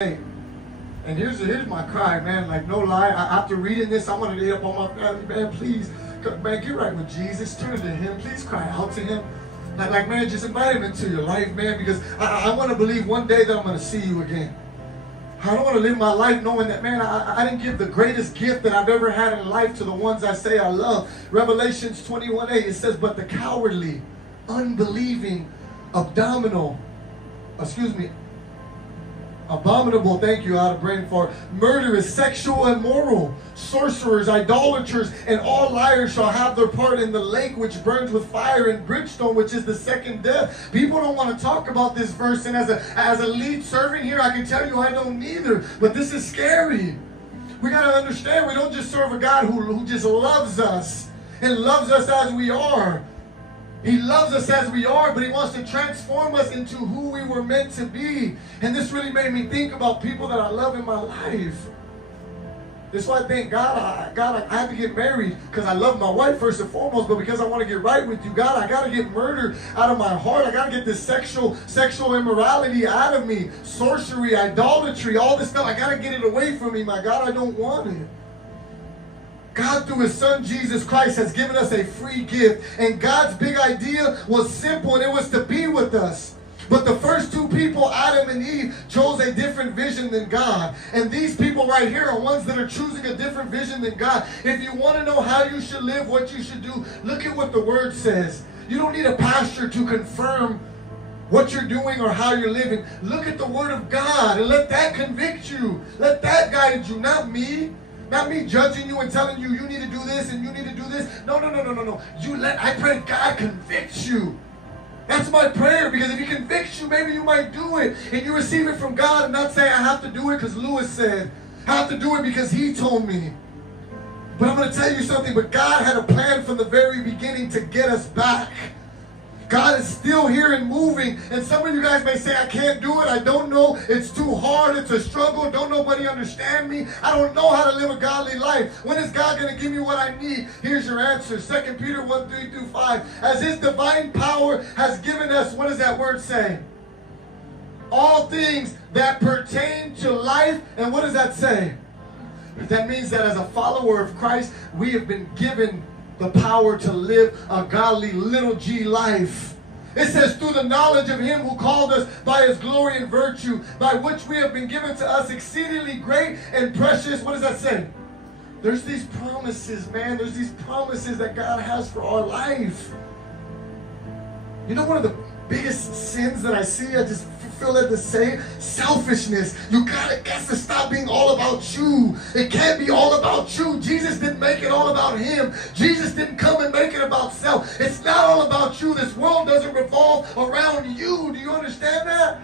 And here's my cry, man. Like, no lie. After reading this, I want to get up on my family, man. Please, man, get right with Jesus. Turn to Him. Please cry out to Him. Like, man, just invite Him into your life, man. Because I want to believe one day that I'm going to see you again. I don't want to live my life knowing that, man, I didn't give the greatest gift that I've ever had in life to the ones I say I love. Revelations 21:8, it says, but the cowardly, unbelieving, abominable, thank you, out of brain fart, murderous, sexual, immoral, sorcerers, idolaters, and all liars shall have their part in the lake which burns with fire and brimstone, which is the second death. People don't want to talk about this verse, and as a lead servant here, I can tell you I don't either, but this is scary. We got to understand, we don't just serve a God who just loves us and loves us as we are. He loves us as we are, but He wants to transform us into who we were meant to be. And this really made me think about people that I love in my life. That's why I thank God I had to get married because I love my wife first and foremost, but because I want to get right with you, God, I got to get murder out of my heart. I got to get this sexual immorality out of me. Sorcery, idolatry, all this stuff. I got to get it away from me, my God. I don't want it. God, through His Son, Jesus Christ, has given us a free gift. And God's big idea was simple, and it was to be with us. But the first two people, Adam and Eve, chose a different vision than God. And these people right here are ones that are choosing a different vision than God. If you want to know how you should live, what you should do, look at what the Word says. You don't need a pastor to confirm what you're doing or how you're living. Look at the Word of God and let that convict you. Let that guide you, not me. Not me judging you and telling you, you need to do this and you need to do this. No. I pray God convicts you. That's my prayer, because if He convicts you, maybe you might do it. And you receive it from God and not say, I have to do it because Lewis said. I have to do it because he told me. But I'm going to tell you something. But God had a plan from the very beginning to get us back. God is still here and moving. And some of you guys may say, I can't do it. I don't know. It's too hard. It's a struggle. Don't nobody understand me. I don't know how to live a godly life. When is God going to give me what I need? Here's your answer. 2 Peter 1:3-5. As His divine power has given us, what does that word say? All things that pertain to life. And what does that say? That means that as a follower of Christ, we have been given the power to live a godly little g life. It says, through the knowledge of Him who called us by His glory and virtue, by which we have been given to us exceedingly great and precious. What does that say? There's these promises, man. There's these promises that God has for our life. You know, one of the biggest sins that I see, I just feel led to say, selfishness. You got to stop being all about you. It can't be all about you. Jesus didn't make it all about Him. Jesus didn't come and make it about self. It's not all about you. This world doesn't revolve around you. Do you understand that?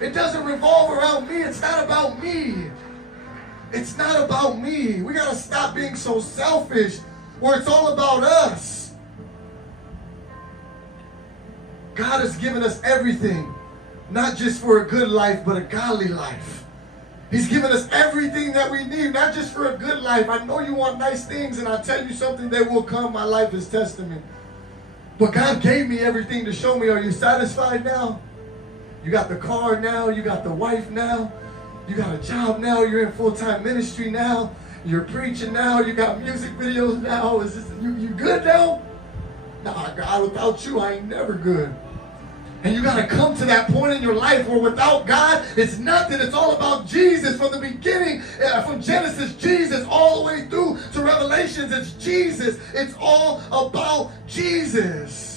It doesn't revolve around me. It's not about me. It's not about me. We got to stop being so selfish where it's all about us. God has given us everything. Not just for a good life, but a godly life. He's given us everything that we need, not just for a good life. I know you want nice things, and I'll tell you something, they will come. My life is testament. But God gave me everything to show me. Are you satisfied now? You got the car now. You got the wife now. You got a job now. You're in full-time ministry now. You're preaching now. You got music videos now. Is this, you good now? Nah, God, without you, I ain't never good. And you got to come to that point in your life where without God, it's nothing. It's all about Jesus. From the beginning, from Genesis, Jesus, all the way through to Revelations, it's Jesus. It's all about Jesus.